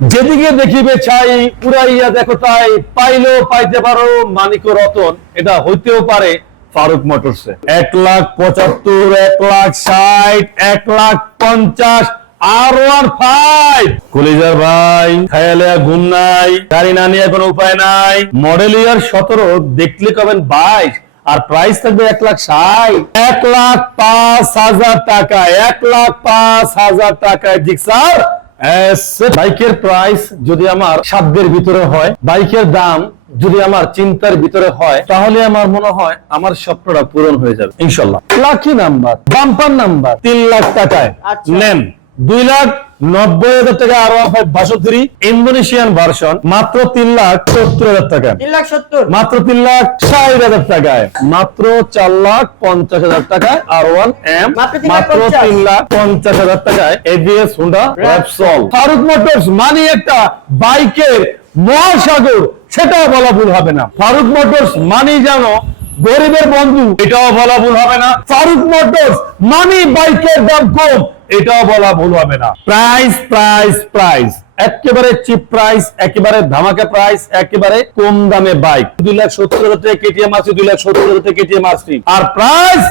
যেদিকে দেখিবে চাই উড়াইয়া দেখো তাই, পাইলেও পাইতে পারো মানিক রতন। এটা হইতেও পারে ফারুক মোটরসে এক লাখ পঁচাত্তর, এক লাখ ষাট, এক লাখ পঞ্চাশ, আর ওয়ান ফাইভ। কলিজার ভাই, খায়ালে ঘুম নাই, গাড়ি না নিয়ে কোনো উপায় নাই। মডেল ইয়ার সতেরো, দেখলে কবেন বাইশ, আর প্রাইস থাকবে এক লাখ ষাট। এক লাখ পাঁচ হাজার টাকা, এক লাখ পাঁচ হাজার টাকায় জিক্সার বাইকের প্রাইস যদি আমার সাধ্যের ভিতরে হয় বাইকের দাম যদি আমার চিন্তার ভিতরে হয় তাহলে আমার মনে হয় আমার স্বপ্নটা পূরণ হয়ে যাবে। ইনশাল্লাহ লাকি নাম্বার বাম্পার নাম্বার তিন লাখ টাকায়। আচ্ছা। নেন। দুই লাখ নব্বই হাজার টাকা আরও বাষট্টি ইন্দোনেশিয়ান ভার্সন মাত্র তিন লাখ সত্তর হাজার টাকা। তিন লাখ সত্তর। মাত্র তিন লাখ ষাট হাজার টাকায়। মাত্র চার লাখ পঞ্চাশ হাজার টাকায় আর ওয়ান এম মাত্র তিন লাখ পঞ্চাশ। তিন লাখ পঞ্চাশ হাজার টাকায় ABS Honda Repsol Faruk motors মানে একটা বাইকের মহাসাগর সেটাও বলা ভুল হবে না। ফারুক মোটরস মানে জানো গরিবের বন্ধু এটাও বলা ভুল হবে না। ফারুক মোটরস মানে বাইকের দাম কম। এটাও বলা ভুল হবে না। Price price price. একেবারে চিপ প্রাইস একেবারে ধামাকা প্রাইস একেবারে কম দামে বাইক। দুই লাখ সত্তর হাজার টাকা কেটিএম আছে দুই লাখ সত্তর হাজার টাকা কেটিএম আসছি আর প্রাইস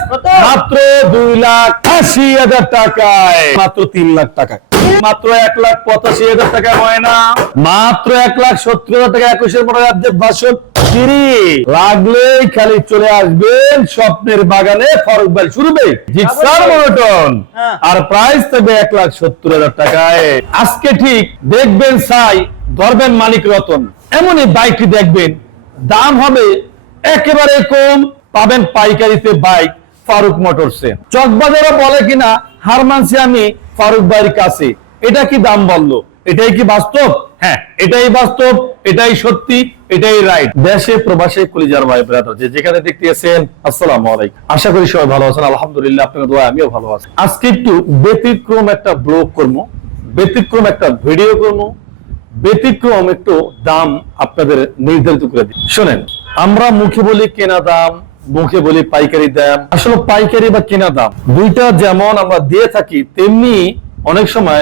মাত্র দুই লাখ আশি হাজার টাকায়। মাত্র তিন লাখ টাকায়। মাত্র এক লাখ পঁচাশি হাজার টাকা হয় না মাত্র এক লাখ সত্তর হাজার টাকা একুশের মডেল রাজ্যের লাগলেই খালি চলে আসবেন স্বপ্নের বাগানে ফরক বাড়ি শুরুবে জিক্সার মনোটন। হ্যাঁ। আর প্রাইস থাকবে এক লাখ সত্তর হাজার টাকায়। আজকে ঠিক দেখবেন সাই ধরবেন মালিক রতন। এমনই বাইকটি দেখবেন। দাম হবে একেবারে কম। পাবেন পাইকারিতে বাইক ফারুক মোটরসে। চকবাজারও বলে কিনা হার মানছি আমি ফারুক ভাইয়ের কাছে। এটা কি দাম বলল? এটাই কি বাস্তব? হ্যাঁ এটাই বাস্তব। এটাই সত্যি, এটাই রাইট দেশে, প্রবাসে কলিজার ভাই, ব্রাদার যেখানে দেখতে আছেন আসসালামু আলাইকুম। আশা করি সবাই ভালো আছেন, আলহামদুলিল্লাহ আপনার দোয়া আমিও ভালো আছি। আজকে একটু ব্যতিক্রম একটা ব্লগ করব, ব্যতিক্রম একটা ভিডিও করব, ব্যতিক্রম একটু দাম আপনাদের নির্ধারিত করে দিই। শোনেন, আমরা মুখে বলি কেনা দাম, মুখে বলি পাইকারি দাম। আসলে পাইকারি বা কেনা দাম, দুইটা যেমন আমরা দিয়ে থাকি, তেমনি অনেক সময়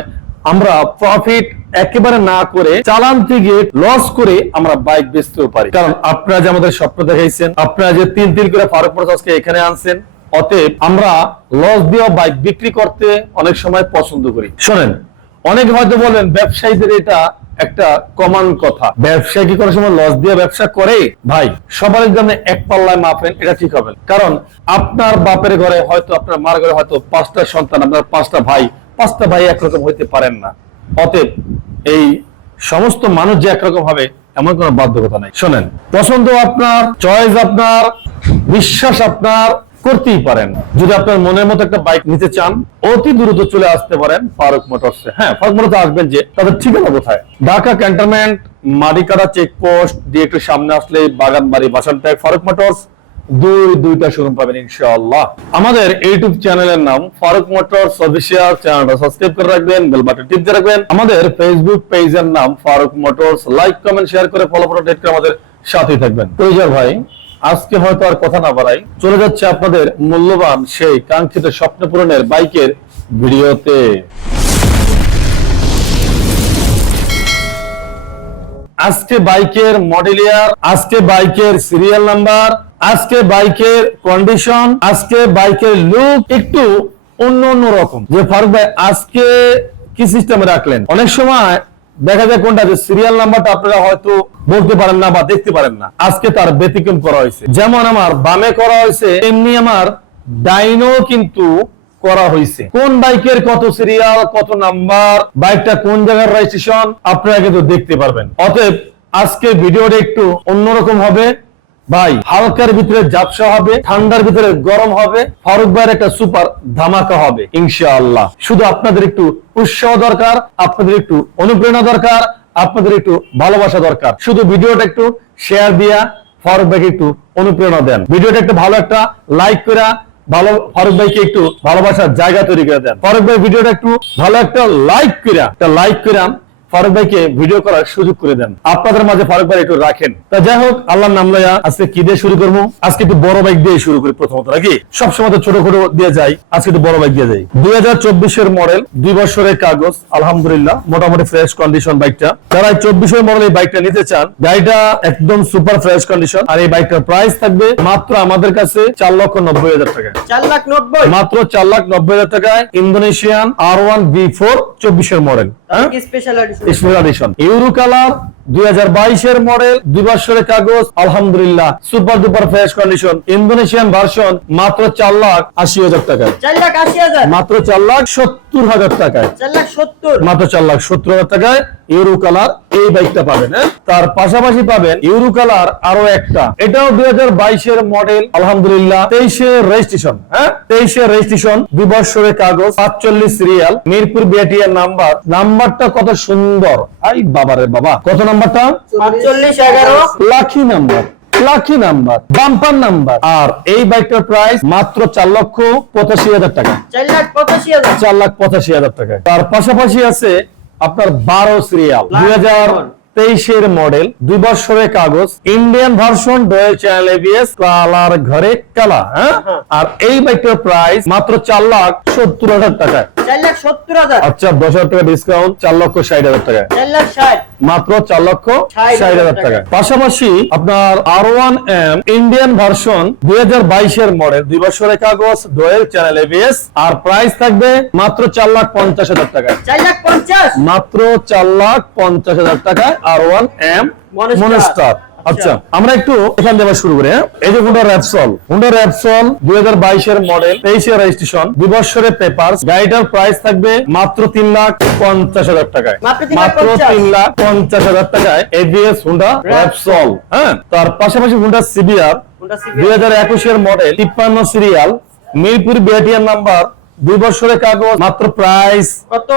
আমরা প্রফিট একেবারে না করে চালান থেকে লস করে আমরা বাইক বেচতেও পারি। কারণ আপনারা যে আমাদের স্বপ্ন দেখাইছেন, আপনারা যে তিন তিন করে ফারুক আজকে এখানে আনছেন, অতএব আমরা লস দিয়ে বাইক বিক্রি করতে অনেক সময় পছন্দ করি। শোনেন, অনেকে হয়তো বলেন, ব্যবসায়ীদের এটা একটা কমন কথা। ব্যবসায়ী কি কোনো সময় লস দিয়ে ব্যবসা করে? ভাই সবার দামে এক পাল্লায় মাপেন, এটা ঠিক হবে কারণ আপনার বাপের ঘরে হয়তো আপনার মার ঘরে হয়তো পাঁচটা সন্তান, আপনার পাঁচটা ভাই পাঁচটা ভাই একরকম হইতে পারেন না। অতএব এই সমস্ত মানুষ যে একরকম হবে, এমন কোনো বাধ্যকতা নাই। শোনেন, পছন্দ আপনার চয়েস আপনার, বিশ্বাস আপনার, করতেই পারেন। যদি আপনার মনের মতো একটা বাইক নিতে চান, অতি দ্রুত চলে আসতে পারেন ফারুক মোটরসে হ্যাঁ ফারুক মোটরসে আসবেন যে, তাদের ঠিকানা কোথায়? ঢাকা ক্যান্টনমেন্ট মারিকারা চেকপোস্ট দিয়ে একটু সামনে আসলে বাগানবাড়ি বাসানটায় ফারুক মোটরস। দুই দুইটা শোরুম পাবেন, ইনশাআল্লাহ। আমাদের ইউটিউব চ্যানেলের নাম ফারুক মোটরস অফিসিয়াল চ্যানেলটা সাবস্ক্রাইব করে রাখবেন বেল বাটন টিপতে রাখবেন। আমাদের ফেসবুক পেজের নাম Faruk motors. Like comment share করে ফলো করে ডেট করে আমাদের সাথেই থাকবেন। কৈজার ভাই, আজকে হয়তো আর কথা না বাড়াই, চলে যাচ্ছে আপনাদের মূল্যবান সেই কাঙ্ক্ষিত স্বপ্ন পূরণের বাইকের ভিডিওতে। আজকে বাইকের মডেল ইয়ার আজকে বাইকের সিরিয়াল নাম্বার আজকে বাইকের কন্ডিশন আজকে বাইকের লুক একটু অন্য অন্য রকম। যে ফারুক ভাই আজকে কি সিস্টেমে রাখলেন? অনেক সময় দেখা যায় কোনটা যে সিরিয়াল নাম্বারটা আপনারা হয়তো বলতে পারেন না বা দেখতে পারেন না। আজকে তার ব্যতিক্রম করা হয়েছে। যেমন আমার বামে করা হয়েছে এমনি আমার ডাইনো কিন্তু করা হয়েছে। কোন বাইকের কত সিরিয়াল কত নাম্বার বাইকটা কোন জায়গার রেজিস্ট্রেশন আপনারা কিন্তু দেখতে পারবেন। অতএব আজকে ভিডিওটা একটু অন্যরকম হবে। ভাই, হালকার ভিতরে জাপসা হবে, ঠান্ডার ভিতরে গরম হবে, ফারুক ভাইয়ের একটা সুপার ধামাকা হবে, ইনশাআল্লাহ। শুধু আপনাদের একটু উৎসাহ দরকার, আপনাদের একটু অনুপ্রেরণা দরকার, আপনাদের একটু ভালোবাসা দরকার। শুধু ভিডিওটা একটু শেয়ার দিয়া ফারুক ভাইকে একটু অনুপ্রেরণা দেন। ভিডিওটা একটু ভালো একটা লাইক করে ভালো ফারুক ভাইকে একটু ভালোবাসার জায়গা তৈরি করে দেন। ফারুক ভাই, ভিডিওটা একটু ভালো একটা লাইক করে, একটা লাইক করে ফারুক ভাইকে ভিডিও করার সুযোগ করে দেন। আপনাদের মাঝে ফারুক ভাই একটু রাখেন। তা যাই হোক আল্লাহর নাম লয়া আজকে কি দিয়ে শুরু করব? আজকে একটু বড় বাইক দিয়ে শুরু করি প্রথমত নাকি? সবসময় তো ছোট ছোট দিয়ে যাই আজকে একটু বড় বাইক দিয়ে যাই। দুই হাজার চব্বিশের মডেল দুই বছরের কাগজ আলহামদুলিল্লাহ মোটামুটি ফ্রেশ কন্ডিশন বাইকটা যারা চব্বিশের মডেল এই বাইকটা নিতে চান গাড়িটা একদম সুপার ফ্রেশ কন্ডিশন আর এই বাইকটার প্রাইস থাকবে মাত্র আমাদের কাছে চার লক্ষ নব্বই হাজার টাকা। চার লাখ নব্বই। মাত্র চার লাখ নব্বই হাজার টাকায় Indonesian R one B four চব্বিশের মডেল হ্যাঁ? Special edition special euro colour দুই হাজার বাইশের মডেল দুই বছরের কাগজ আলহামদুলিল্লাহ। Super duper fresh condition Indonesian version মাত্র চার লাখ আশি হাজার টাকায়। চার লাখ আশি হাজার? মাত্র চার লাখ সত্তর হাজার টাকায়। চার লাখ সত্তর? মাত্র চার লাখ সত্তর হাজার টাকায় ইউরো কালার এই বাইকটা পাবেন হ্যাঁ? তার পাশাপাশি পাবেন ইউরো কালার আরও একটা। এটাও দুই হাজার বাইশের মডেল আলহামদুলিল্লাহ। তেইশে রেজিস্ট্রেশন হ্যাঁ? তেইশে রেজিস্ট্রেশন দুই বছরের কাগজ সাতচল্লিশ সিরিয়াল মিরপুর বিআটিআর নাম্বার। নাম্বারটা কত সুন্দর। আই বাবারে বাবা কত নাম্বারটা? পাঁচচল্লিশ এগারো। লাখি নাম্বার লাখি নাম্বার বাম্পার নাম্বার। আর এই বাইকটার প্রাইস মাত্র চার লক্ষ পঁচাশি হাজার টাকা। চার লাখ পঁচাশি হাজার। চার লাখ পঁচাশি হাজার টাকা। তার পাশাপাশি আছে আপনার বারো সিরিয়াল দুই হাজার তেইশের মডেল দুই বছরের কাগজ Indian version dual channel ABS colour ঘরে কালা হ্যাঁ? আর এই বাইকটার প্রাইস মাত্র চার লাখ সত্তর হাজার টাকা। চার লাখ সত্তর হাজার। আচ্ছা দশ হাজার টাকা ডিসকাউন্ট চার লক্ষ ষাট হাজার টাকা। চার লাখ ষাট। মাত্র চার লক্ষ ষাট হাজার টাকা। পাশাপাশি আপনার R one M Indian version দুই হাজার বাইশের মডেল দুই বছরের কাগজ ডোয়েল চ্যানেল এবিএস আর প্রাইস থাকবে মাত্র চার লাখ পঞ্চাশ হাজার টাকা চার লাখ পঞ্চাশ? মাত্র চার লাখ পঞ্চাশ হাজার টাকায় আর ওয়ান এম মনে মনস্টার আচ্ছা আমরা একটু এখান থেকে শুরু করি হ্যাঁ? এই যে হুন্ডা র্যাপসল হুন্ডা র্যাপসল দুই হাজার বাইশের মডেল তেইশে রেজিস্ট্রেশন দুই বছরের পেপার গাড়িটার প্রাইস থাকবে মাত্র তিন লাখ পঞ্চাশ হাজার টাকায়। মাত্র তিন লাখ পঞ্চাশ। হাজার টাকায় এবিএস হুন্ডা র্যাপসল হ্যাঁ? তার পাশাপাশি হুন্ডা সিবিআর দুই হাজার একুশের মডেল তিপ্পান্ন সিরিয়াল মিরপুর বিআটিএম নাম্বার দুই বছরের কাগজ মাত্র প্রাইস কত?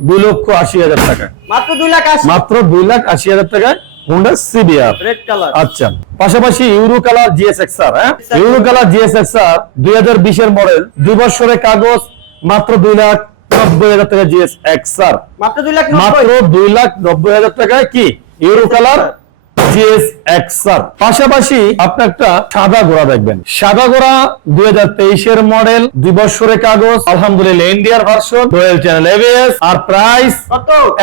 দুই লক্ষ আশি হাজার টাকা মাত্র দুই লাখ মাত্র দুই লাখ আশি হাজার টাকায় হুন্ডা সিবিআর রেড কালার আচ্ছা পাশাপাশি euro colour G S X R হ্যাঁ? Euro colour G S X R দুই হাজার বিশের মডেল দুই বছরের কাগজ মাত্র দুই লাখ নব্বই হাজার টাকা জিএসএক্সআর মাত্র দুই লাখ মাত্র নব্বই দুই লাখ নব্বই হাজার টাকায় কি? ইউরো কালার পাশাপাশি আপনি একটা সাদা ঘোড়া দেখবেন। সাদা ঘোড়া দুই হাজার তেইশের মডেল দুই বছরের কাগজ আলহামদুলিল্লাহ ইন্ডিয়ার ভার্সন রয়েল চ্যানেল এবিএস আর প্রাইস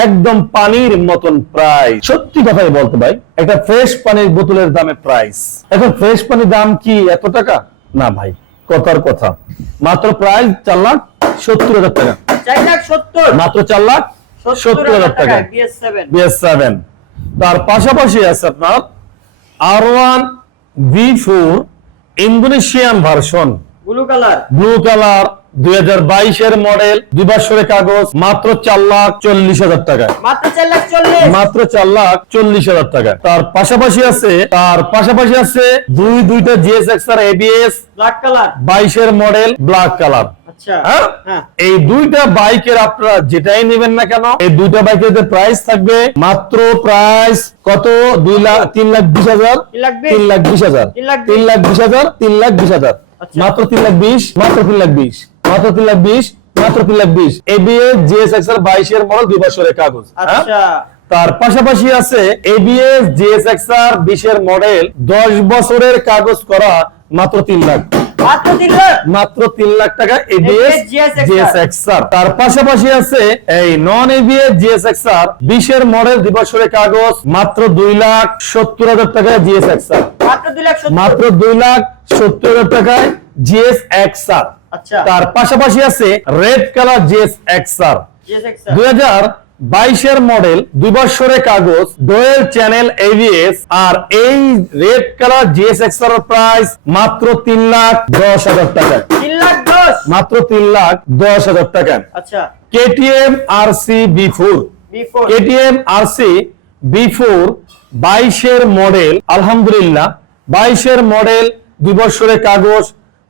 একদম পানির মতন প্রাইস সত্যি কথাই বলতে ভাই একটা ফ্রেশ পানির বোতলের দামে প্রাইস এখন ফ্রেশ পানির দাম কি এত টাকা? না ভাই কথার কথা। মাত্র প্রাইস চার লাখ সত্তর হাজার টাকা। মাত্র চার লাখ সত্তর হাজার টাকা। বিএস সেভেন তার পাশাপাশি আছে আপনার R one V four Indonesian version blue colour blue colour দুই হাজার বাইশের মডেল দুই বছরের কাগজ মাত্র চার লাখ চল্লিশ হাজার টাকা মাত্র চার লাখ চল্লিশ। হাজার টাকা তার পাশাপাশি আছে তার পাশাপাশি আছে দুই দুইটা GSX R ABS black colour বাইশের মডেল ব্ল্যাক কালার এই দুইটা বাইকের আপনারা যেটাই নেবেন না কেন এই দুইটা বাইকের প্রাইস থাকবে মাত্র প্রাইস কত? দুই লাখ তিন লাখ বিশ হাজার। তিন লাখ বিশ। হাজার। তিন লাখ বিশ। হাজার তিন লাখ বিশ হাজার। আচ্ছা। মাত্র তিন লাখ বিশ মাত্র তিন লাখ বিশ। মাত্র তিন লাখ বিশ মাত্র তিন লাখ বিশ। এবিএস জিএসএক্স এর বাইশের মডেল দুই বছরের কাগজ হ্যাঁ? আচ্ছা। তার পাশাপাশি আছে এবিএস জিএসএক্স আর বিশের মডেল দশ বছরের কাগজ করা মাত্র তিন লাখ। মাত্র তিন লাখ? টাকা এবিএস জিএসএক্সআর তার পাশাপাশি আছে এই non A B S G S X R বিশের মডেল দিবসরের কাগজ মাত্র দুই লাখ সত্তর হাজার টাকায় জিএসএক্সআর মাত্র দুই লাখ সত্তর? হাজার টাকায় জিএসএক্সআর আচ্ছা। তার পাশাপাশি আছে রেড কালার জিএসএক্সআর জিএসএক্স দুই হাজার বাইশের মডেল দুই বছরের কাগজ ডোয়েল চ্যানেল এভিএস আর এই red colour G S X এর প্রাইস মাত্র তিন লাখ দশ হাজার টাকা। তিন লাখ দশ? মাত্র তিন লাখ দশ হাজার টাকা। আচ্ছা। KTM R C B four KTM R C B four বাইশের মডেল আলহামদুলিল্লাহ বাইশের মডেল দুই বছরের কাগজ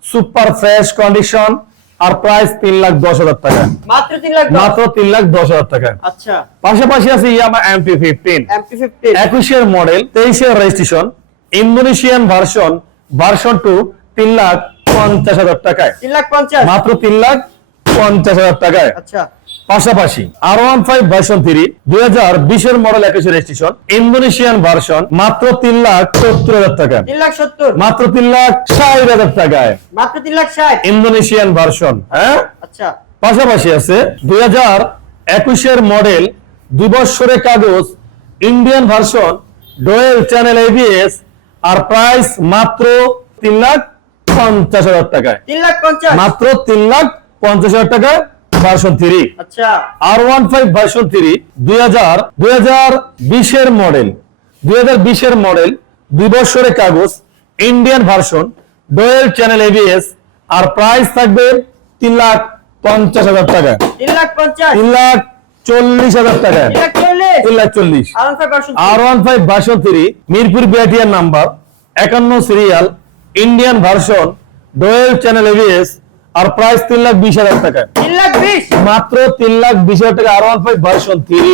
সুপার ফ্রেশ কন্ডিশন আর প্রাইস তিন লাখ দশ হাজার টাকা। মাত্র তিন লাখ দশ? হাজার টাকা। আচ্ছা। পাশাপাশি আছে Yamaha M P MP fifteen একুশের মডেল তেইশের registration Indonesian version version two তিন লাখ পঞ্চাশ হাজার টাকায়। তিন লাখ পঞ্চাশ? মাত্র তিন লাখ পঞ্চাশ হাজার টাকায়। আচ্ছা। পাশাপাশি R one five version three দুই হাজার বিশের মডেল একুশে রেজিস্ট্রেশন ইন্দোনেশিয়ান ভার্সন মাত্র তিন লাখ সত্তর হাজার টাকা তিন লাখ সত্তর। মাত্র তিন লাখ ষাট হাজার টাকায়। মাত্র তিন লাখ ষাট। ইন্দোনেশিয়ান ভার্সন হ্যাঁ? আচ্ছা। পাশাপাশি আছে দুই হাজার একুশের মডেল দুই বছরের কাগজ Indian version dual channel ABS আর প্রাইস মাত্র তিন লাখ পঞ্চাশ হাজার টাকায়। তিন লাখ পঞ্চাশ। মাত্র তিন লাখ পঞ্চাশ হাজার টাকা version three R one five version three দুই হাজার দুই হাজার বিশের মডেল দুই হাজার বিশের মডেল দুই বছরের কাগজ Indian version dual channel ABS আর প্রাইস থাকবে তিন লাখ পঞ্চাশ হাজার টাকা। তিন লাখ পঞ্চাশ। তিন লাখ চল্লিশ হাজার টাকা। তিন লাখ চল্লিশ। R one five version three Mirpur বিআটিআর number একান্ন serial Indian version dual channel ABS আর প্রাইস তিন লাখ বিশ হাজার টাকা। লাখ মাত্র তিন লাখ বিশ হাজার টাকা R one five version three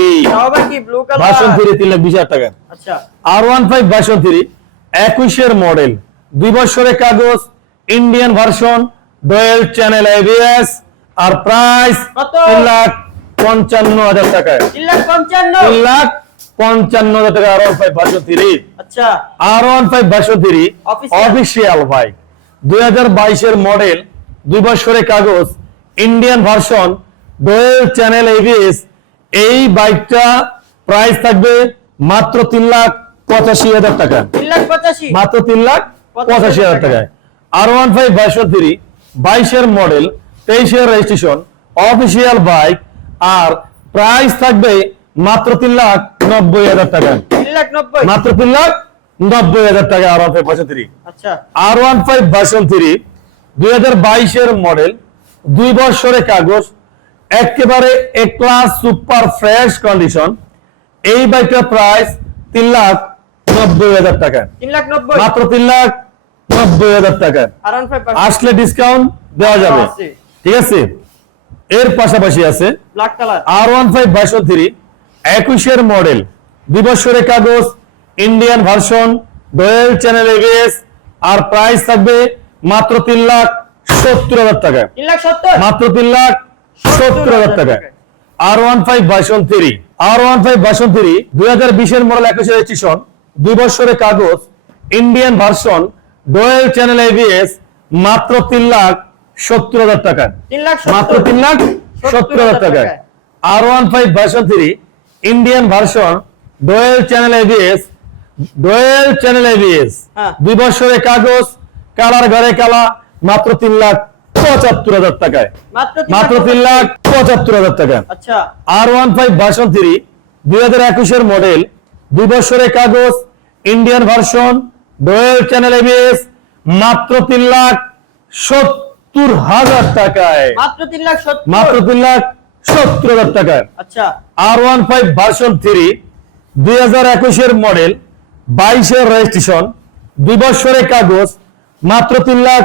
version তিন লাখ বিশ হাজার টাকা। আচ্ছা। R one five version three একুশের মডেল দুই বছরের কাগজ Indian version dual channel ABS আর প্রাইস তিন লাখ পঞ্চান্ন হাজার টাকায় তিন লাখ পঞ্চান্ন। হাজার টাকা R one five version three আচ্ছা। R one five version three official ভাই। দুই হাজার বাইশের মডেল দুই বছরের কাগজ Indian version dual channel ABS এই বাইকটা প্রাইস থাকবে মাত্র তিন লাখ পঁচাশি হাজার টাকা। মাত্র তিন লাখ পঁচাশি হাজার টাকায়। R one five version three বাইশের মডেল তেইশের রেজিস্ট্রেশন অফিসিয়াল বাইক আর প্রাইস থাকবে মাত্র তিন লাখ নব্বই হাজার টাকা। মাত্র তিন লাখ নব্বই হাজার টাকা R one five version three আচ্ছা। R one five version three দুই হাজার বাইশের মডেল দুই বছরের কাগজ একেবারে A class super fresh condition এই বাইকটার প্রাইস তিন লাখ নব্বই হাজার টাকা। মাত্র তিন লাখ নব্বই হাজার টাকা। আসলে ডিসকাউন্ট দেওয়া যাবে। ঠিক আছে? এর পাশাপাশি আছে R one five version three একুশের মডেল দুই বছরের কাগজ Indian version dual channel ABS আর প্রাইস থাকবে মাত্র তিন লাখ সত্তর হাজার টাকা। তিন লাখ সত্তর? মাত্র তিন লাখ সত্তর হাজার টাকা। R one five version three R one five version three দুই হাজার বিশের মডেল একুশের রেজিস্ট্রেশন দুই বছরের কাগজ Indian version dual channel ABS মাত্র তিন লাখ সত্তর হাজার টাকা। মাত্র তিন লাখ সত্তর হাজার টাকায়। R one five version three Indian version dual channel ABS dual channel ABS. দুই বছরের কাগজ কালার ঘরে কালা মাত্র তিন লাখ পঁচাত্তর হাজার টাকায়। মাত্র তিন লাখ পঁচাত্তর? হাজার টাকা আচ্ছা। R one five version three দুই হাজার একুশের মডেল দুই বছরের কাগজ Indian version dual channel ABS মাত্র তিন লাখ সত্তর হাজার টাকায়। মাত্র তিন লাখ মাত্র তিন লাখ সত্তর হাজার টাকায়। আচ্ছা। R one five version three দুই হাজার একুশের মডেল বাইশের রেজিস্ট্রেশন দুই বছরের কাগজ মাত্র তিন লাখ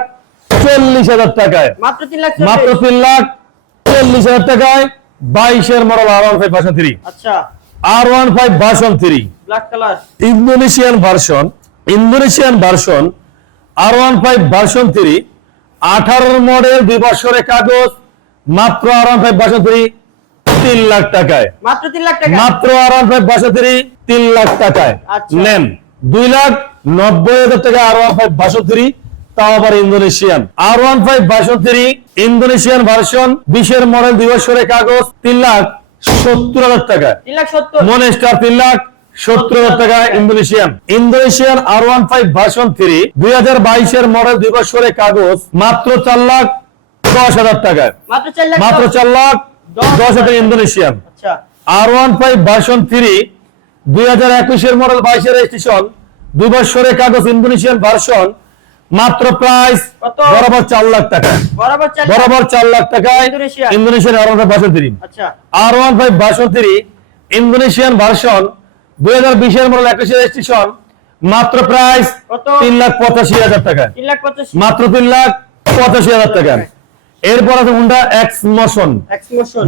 চল্লিশ হাজার টাকায়। মাত্র তিন লাখ চল্লিশ। হাজার টাকায় বাইশের model R one five version three আচ্ছা। R one five version three Indonesian version Indonesian version R one five version three আঠারোর মডেল দুই বছরের কাগজ মাত্র R one five version three তিন লাখ টাকায়। মাত্র তিন লাখ টাকা মাত্র R one five version three তিন লাখ টাকায়। আচ্ছা। নেন দুই লাখ নব্বই হাজার টাকা R one five version three তাও আবার Indonesian. R one five version three Indonesian version বিশের মডেল দুই বছরের কাগজ তিন লাখ সত্তর হাজার টাকা। মনে স্টার তিন লাখ সত্তর হাজার টাকা Indonesian. Indonesian R one five version three দুই হাজার বাইশের মডেল দুই বছরের কাগজ মাত্র চার লাখ দশ হাজার টাকায় মাত্র চার লাখ দশ। হাজার Indonesian. R one five version three দুই হাজার একুশের মডেল বাইশের রেজিস্ট্রেশন দুই বছরের কাগজ ইন্দোনেশিয়ান ভার্সন মাত্র প্রাইস বরাবর চার লাখ টাকা। বরাবর চার লাখ। টাকায় Indonesian. R one five version three R one five three Indonesian version দুই হাজার বিশের মডেল একুশে রেজিস্ট্রেশন মাত্র প্রাইস তিন লাখ পঁচাশি হাজার টাকা। মাত্র তিন লাখ পঁচাশি হাজার টাকা। এরপর আছে হুন্ডা এক্স মোশন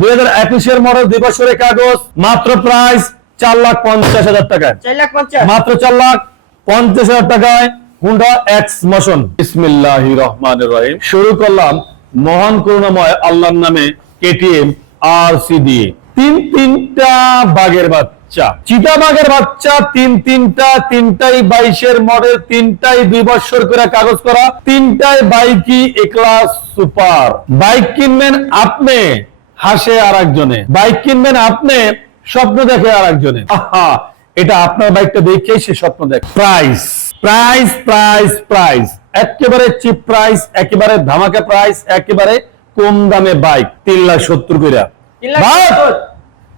দুই হাজার একুশের মডেল দুই বছরের কাগজ মাত্র প্রাইস চার লাখ পঞ্চাশ হাজার টাকা। মাত্র চার লাখ পঞ্চাশ হাজার টাকায় হুন্ডা এক্স মোশন। ইসমিল্লাহ রহমান রহিম। শুরু করলাম মহান করুণাময় আল্লাহর নামে কেটিএম আর সি দিয়ে তিন তিনটা বাঘের বাচ্চা। চিতা বাঘের বাচ্চা তিন তিনটা তিনটাই বাইশের মডেল তিনটাই দুই বছর করে কাগজ করা তিনটাই বাইকই এক্লাস সুপার। বাইক কিনবেন আপনি হাসে আর একজনে বাইক কিনবেন আপনি স্বপ্ন দেখে আর একজনে আহা এটা আপনার বাইকটা দেখেই সে স্বপ্ন দেখে। প্রাইস। প্রাইস প্রাইস প্রাইস একেবারে চিপ প্রাইস একেবারে ধামাকা প্রাইস একেবারে কম দামে বাইক তিন লাখ সত্তর! সত্তর।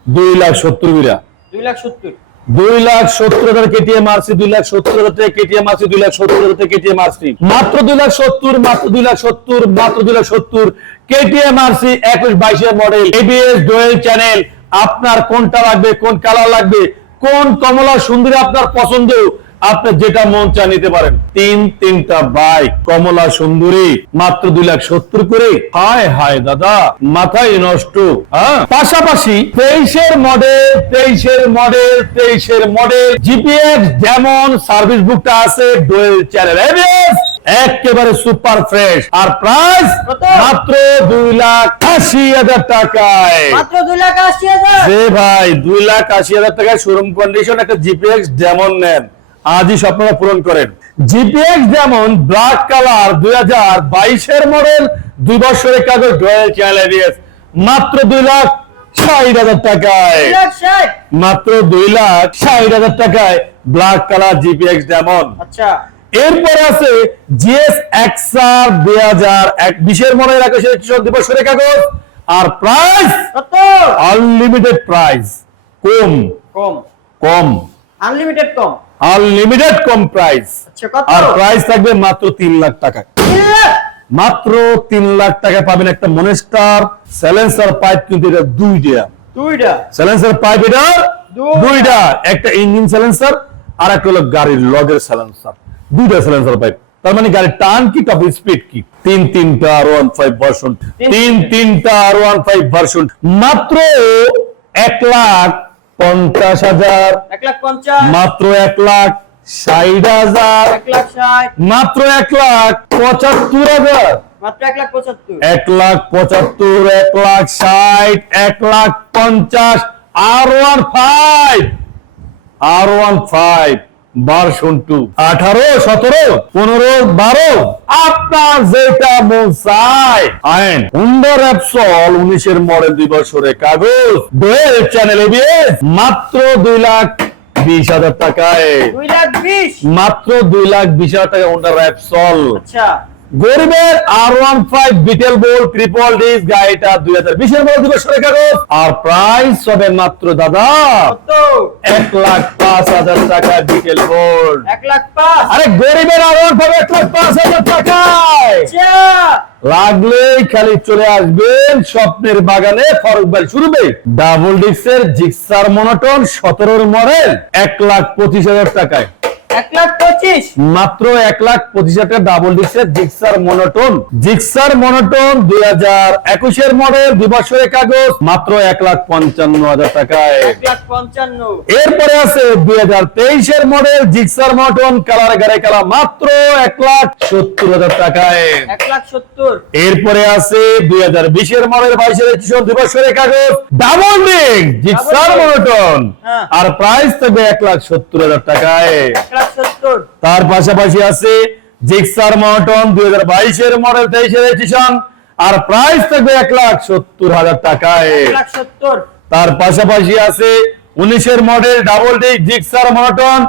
দুই লাখ সত্তর কইরা। দুই লাখ সত্তর। দুই লাখ সত্তর হাজার কেটিএম আরসি দুই লাখ সত্তর হাজার থেকে কেটিএম আরসি দুই লাখ সত্তর হাজার থেকে কেটিএম আরসি মাত্র দুই লাখ সত্তর মাত্র দুই লাখ সত্তর মাত্র দুই লাখ সত্তর। কেটিএম আরসি একুশ বাইশের মডেল এবিএস ডোয়েল চ্যানেল আপনার কোনটা লাগবে কোন কালার লাগবে কোন কমলা সুন্দরী আপনার পছন্দ? আপনি যেটা মন চা নিতে পারেন। তিন তিনটা বাইক কমলা সুন্দরী মাত্র দুই লাখ সত্তর করে। হায় হায় দাদা মাথায় নষ্ট হ্যাঁ? পাশাপাশি তেইশের মডেল তেইশের মডেল তেইশের মডেল জিপিএক্স যেমন সার্ভিস বুকটা আছে ডোয়েল চ্যানেল একেবারে সুপার ফ্রেশ আর প্রাইস মাত্র দুই লাখ আশি হাজার টাকায়। যে ভাই দুই লাখ আশি হাজার টাকায় শোরুম কন্ডিশন একটা জিপিএক্স ডেমন নেন। আজই স্বপ্নটা পূরণ করেন। জিপিএক্স যেমন ব্ল্যাক কালার দুই হাজার বাইশের মডেল দুই বছরের কাগজ ডয়েল মাত্র দুই লাখ ষাট হাজার টাকায়। মাত্র দুই লাখ ষাট হাজার টাকায় ব্ল্যাক কালার জিপিএক্স ডেমন আচ্ছা। এরপরে আছে জিএস এক্সআর দুই হাজার এক বিশের মডেল একুশের দুই বছরের কাগজ। আর প্রাইস আনলিমিটেড প্রাইস কম। কম। কম। আনলিমিটেড কম। আনলিমিটেড কম প্রাইস আচ্ছা আর প্রাইস থাকবে মাত্র তিন লাখ টাকা মাত্র তিন লাখ টাকা পাবেন একটা মনেস্টার স্যালেন্সার পাইপ কিন্তু এটা দুইটা। দুইটা? স্যালেন্সার পাইপ এটা দুইটা। একটা ইঞ্জিন স্যালেন্সার আর একটা হলো গাড়ির লগের স্যালেন্সার দুইটা স্যালেন্সার পাইপ তার মানে গাড়ির টান কি টপ স্পিড কি? তিন তিনটা আর ওয়ান ফাইভ ভার্সন তিন- তিন তিনটা। আর ওয়ান ফাইভ ভার্সন মাত্র এক লাখ পঞ্চাশ হাজার। মাত্র এক লাখ ষাট হাজার। মাত্র এক লাখ পঁচাত্তর হাজার। এক লাখ পঁচাত্তর এক লাখ ষাট এক লাখ পঞ্চাশ R one five. R one five. Version two. আঠারো সতেরো পনেরো বারো। আপনার যেটা মন চায়। আইন। হুন্ডার অ্যাপসল উনিশের মডেল দুই বছরে কাগজ। ডোয়েল চ্যানেল এবিএস মাত্র দুই লাখ বিশ হাজার টাকায়। মাত্র দুই লাখ বিশ হাজার টাকা হুন্ডার অ্যাপসল। আচ্ছা। গরিবের আর ওয়ান ফাইভ বিটেল বোল ট্রিপল ডিস গাড়িটা দুই হাজার বিশের মধ্যে দিবসের কাগজ। আর প্রাইস হবে মাত্র দাদা এক লাখ পাঁচ হাজার টাকা বিটেল বোল। এক লাখ পাঁচ। আরে গরিবের আর ওয়ান ফাইভ এক লাখ পাঁচ হাজার টাকায় লাগলেই খালি চলে আসবেন স্বপ্নের বাগানে ফরক বাড়ি শুরুবে ডাবল ডিক্সের জিক্সার মনোটন সতেরোর মডেল এক লাখ পঁচিশ হাজার টাকায়। মাত্র এক লাখ পঁচিশ হাজার ডাবল ডিক্সের জিক্সার মনোটন। জিক্সার মনোটন দুই হাজার একুশের মডেল দুই বছরের কাগজ মাত্র এক লাখ পঞ্চান্ন হাজার টাকায়। এরপরে আছে দুই হাজার তেইশের মডেল জিক্সার মনোটন কালার গাড়ি কালার মাত্র এক লাখ সত্তর হাজার টাকায়। এক লাখ সত্তর। এরপরে আছে দুই হাজার বিশের মডেল বাইশের একুশের দুই বছরের কাগজ ডাবল ডিক জিক্সার মনোটন। হ্যাঁ। আর প্রাইস থাকবে এক লাখ সত্তর হাজার টাকায়। তার পাশাপাশি আছে জিক্সার মটন দুই হাজার বাইশের মডেল তেইশের এডিশন আর প্রাইস থাকবে এক লাখ সত্তর হাজার টাকায়। তার পাশাপাশি আছে উনিশের model double D Gixxer monotone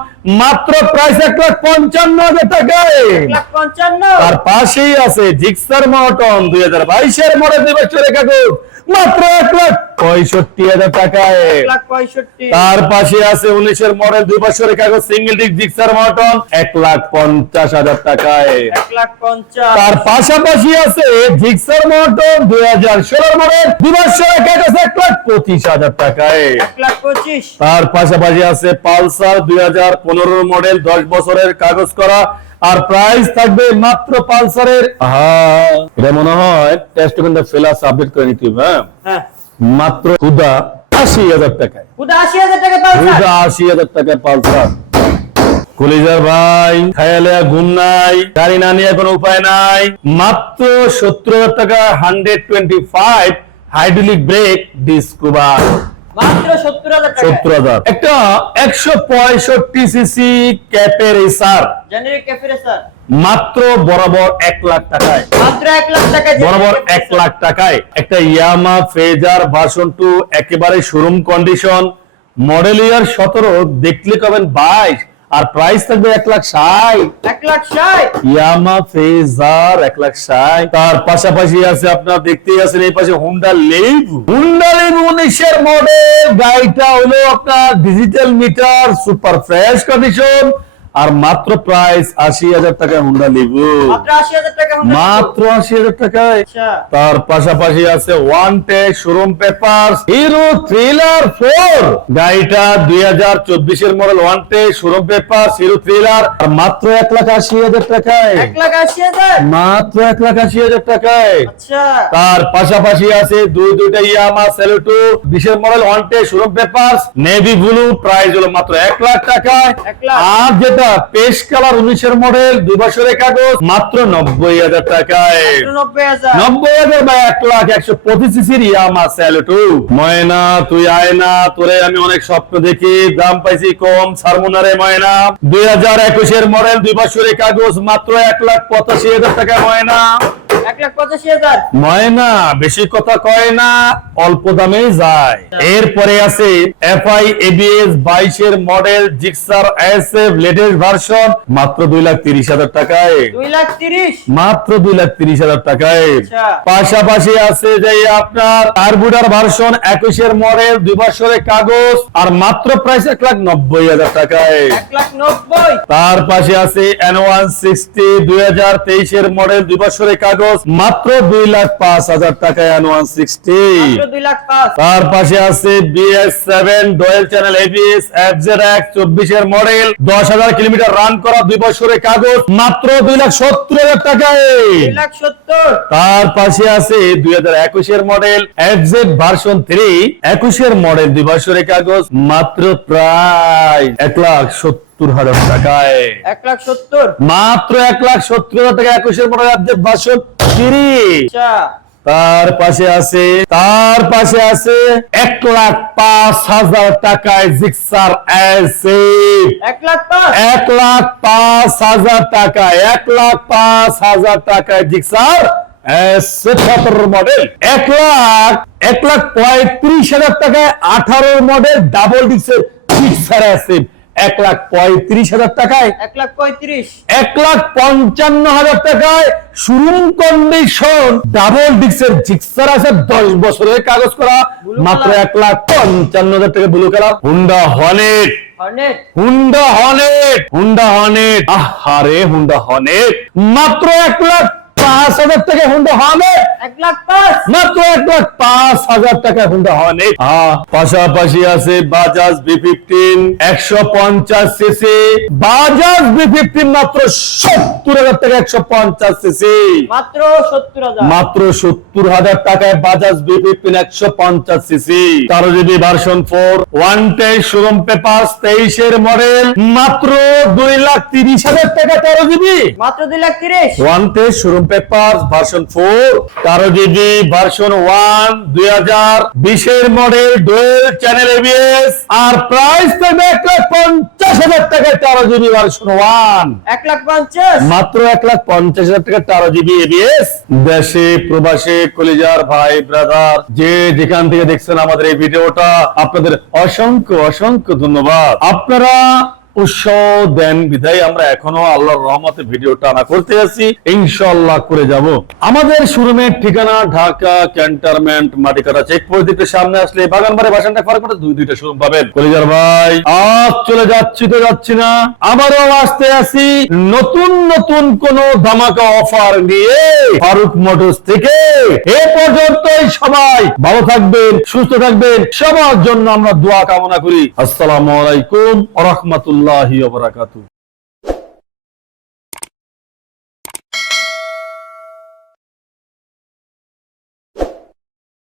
মাত্র প্রাইস এক লাখ পঞ্চান্ন হাজার টাকায়। তার পাশেই আছে জিক্সার মটন দুই হাজার বাইশের মডেল দুই বছরের কাগজ। মাত্র এক লাখ পঁয়ষট্টি হাজার টাকায়। তার পাশে আছে উনিশের মডেল দুই বছরের কাগজ সিঙ্গেল ডিক জিক্সার মটন এক লাখ পঞ্চাশ হাজার টাকায়। তার পাশাপাশি আছে জিক্সার মটন দুই হাজার ষোলোর মডেল দুই বছরের কাগজ এক লাখ পঁচিশ হাজার টাকায়। এক লাখ পঁচিশ। তার পাশাপাশি আছে পালসার দুই হাজার পনেরো মডেল দশ বছরের কাগজ করা আর প্রাইস থাকবে মাত্র পালসারের হ্যাঁ এটা মনে হয় টেস্ট কিন্তু ফেলাস আপডেট করে নিতে হবে হ্যাঁ? হ্যাঁ। মাত্র হুদা আশি হাজার টাকায়। পুরো আশি হাজার টাকা পালসার? হুদা আশি হাজার পালসার। কলিজার ভাই খায়ালে ঘুম নাই গাড়ি না নিয়ে কোনো উপায় নাই। মাত্র সত্তর হাজার টাকা hundred twenty five hydraulic brake Discover মাত্র সত্তর হাজার একটা একশো পঁয়ষট্টি সিসি ক্যাপের এসার মাত্র বরাবর এক লাখ টাকায়। বরাবর এক লাখ টাকায়। একটা ইয়ামা ফেজার ভার্সন টু একেবারে শোরুম কন্ডিশন মডেল ইয়ার সতেরো দেখলে কবেন বাইশ। আর প্রাইস থাকবে এক লাখ ষাট। এক লাখ ষাট? ইয়ামা ফেজার এক লাখ ষাট। তার পাশাপাশি আছে আপনার দেখতেই আছেন এই পাশে হুন্ডা লেবু হুন্ডা লেবু উনিশের মডেল গাড়িটা হলো আপনার digital meter super fresh condition আর মাত্র প্রাইস আশি হাজার টাকা হুন্ডা লেবু মাত্র আশি হাজার টাকায় আচ্ছা। তার পাশাপাশি আছে one tech showroom paper Hero thriller four গাড়িটা দুই হাজার চব্বিশের model one tech showroom paper Hero thriller মাত্র এক লাখ আশি হাজার টাকায়। মাত্র এক লাখ আশি হাজার টাকায়। আচ্ছা। তার পাশাপাশি আছে দুই দুইটা ইয়ামা সেলুটু বিশের model one tech showroom paper navy blue price হলো মাত্র এক লাখ টাকায়। আর যেটা পেশ কালার উনিশের মডেল দুই বছরের কাগজ মাত্র নব্বই হাজার টাকায়। নব্বই হাজার। বা এক লাখ একশো পঁচিশ সিসির ইয়ামা স্যালুটু ময়না তুই আয়না তোরে আমি অনেক স্বপ্ন দেখি দাম পাইছি কম সারমোনারে ময়না। দুই হাজার একুশের মডেল দুই বছরের কাগজ মাত্র এক লাখ পঁচাশি হাজার টাকা ময়না। ময়না বেশি কথা কয় না অল্প দামেই যায়। এরপরে আছে এফআই এবিএস বাইশের model Gixxer SF latest version মাত্র দুই লাখ তিরিশ হাজার টাকায়। দুই লাখ তিরিশ। মাত্র দুই লাখ তিরিশ হাজার টাকায়। আচ্ছা। পাশাপাশি আছে যে আপনার কার্বুডার ভার্সন একুশের মডেল দুই বছরের কাগজ আর মাত্র প্রাইস এক লাখ নব্বই হাজার টাকায়। তার পাশে আছে এন ওয়ান সিক্সটি দুই হাজার তেইশের মডেল দুই বছরের কাগজ মাত্র দুই লাখ পাঁচ হাজার টাকায় এন ওয়ান সিক্সটি মাত্র দুই লাখ তার পাশে আছে BS seven dual channel ABS FZ এক চব্বিশের মডেল দশ হাজার কিলোমিটার রান করা দুই বছরের কাগজ মাত্র দুই লাখ সত্তর হাজার টাকায়। তার পাশে আছে দুই হাজার একুশের মডেল এফজেড ভার্সন থ্রি একুশের মডেল দুই বছরের কাগজ মাত্র প্রায় এক লাখ সত্তর হাজার টাকায়। এক লাখ সত্তর। মাত্র এক লাখ সত্তর হাজার টাকা একুশের মডেল থ্রি আচ্ছা। তার পাশে আছে তার পাশে আছে এক লাখ পাঁচ হাজার টাকায় জিক্সার এক লাখ পাঁচ। হাজার টাকায় এক লাখ পাঁচ হাজার টাকায় জিক্সার মডেল। এক লাখ এক লাখ পঁয়ত্রিশ হাজার টাকায় আঠারো মডেল ডাবল ডিক্সের জিক্সার এক লাখ পঁয়ত্রিশ হাজার টাকায় এক লাখ পঁয়ত্রিশ। এক লাখ পঞ্চান্ন হাজার টাকায় শোরুম কন্ডিশন ডাবল ডিক্সের জিক্সার আছে। দশ বছরের কাগজ করা মাত্র এক লাখ পঞ্চান্ন হাজার টাকা blue colour. Honda Hornet. Honda Hornet. Honda Hornet. আহারে হুন্ডা হনেট। মাত্র এক লাখ পাঁচ হাজার টাকা হুন্ডা হনেট এক লাখ পাঁচ। মাত্র এক লাখ পাঁচ হাজার টাকা হুন্ডা হনেট পাশাপাশি আছে বাজাজ বি ফিফটিন একশো পঞ্চাশ সিসি। বাজাজ বি ফিফটিন মাত্র সত্তর হাজার টাকা একশো পঞ্চাশ সিসি। মাত্র সত্তর হাজার। টাকায় বাজাজ বি ফিফটিন একশো পঞ্চাশ সিসি। তেরো GB version four one ten showroom paper তেইশের মডেল মাত্র দুই লাখ তিরিশ হাজার টাকা তেরো জিবি। মাত্র দুই লাখ তিরিশ। One test showroom paper version four তেরো জিবি ভার্সন ওয়ান দুই হাজার বিশের মডেল ডুয়েল চ্যানেল এবিএস আর প্রাইস থাকবে এক লাখ পঞ্চাশ হাজার টাকায় তেরো জিবি ভার্সন ওয়ান এক লাখ পঞ্চাশ? মাত্র এক লাখ পঞ্চাশ হাজার টাকা তেরো জিবি এবিএস দেশে প্রবাসে কলিজার ভাই ব্রাদার যে যেখান থেকে দেখছেন আমাদের এই ভিডিওটা আপনাদের অসংখ্য অসংখ্য ধন্যবাদ। আপনারা উৎসাহ দেন বিধায় আমরা এখনও আল্লাহর রহমতে ভিডিও টানা করতে আছি। ইনশাল্লাহ করে যাব। আমাদের শোরুমের ঠিকানা ঢাকা ক্যান্টনমেন্ট, মাটিকাটা চেক সামনে আসলে বাগানবাড়ি ফার করে দুই, দুইটা শোরুম পাবেন। কলিজার ভাই, আজ চলে যাচ্ছি তো যাচ্ছি না। আবারও আসতে আসি নতুন নতুন কোন ধামাকা অফার নিয়ে ফারুক মোটরস থেকে। এ পর্যন্তই সবাই ভালো থাকবেন, সুস্থ থাকবেন। সবার জন্য আমরা দোয়া কামনা করি। আসসালামু আলাইকুম ওয়া রাহমাতুল্লাহি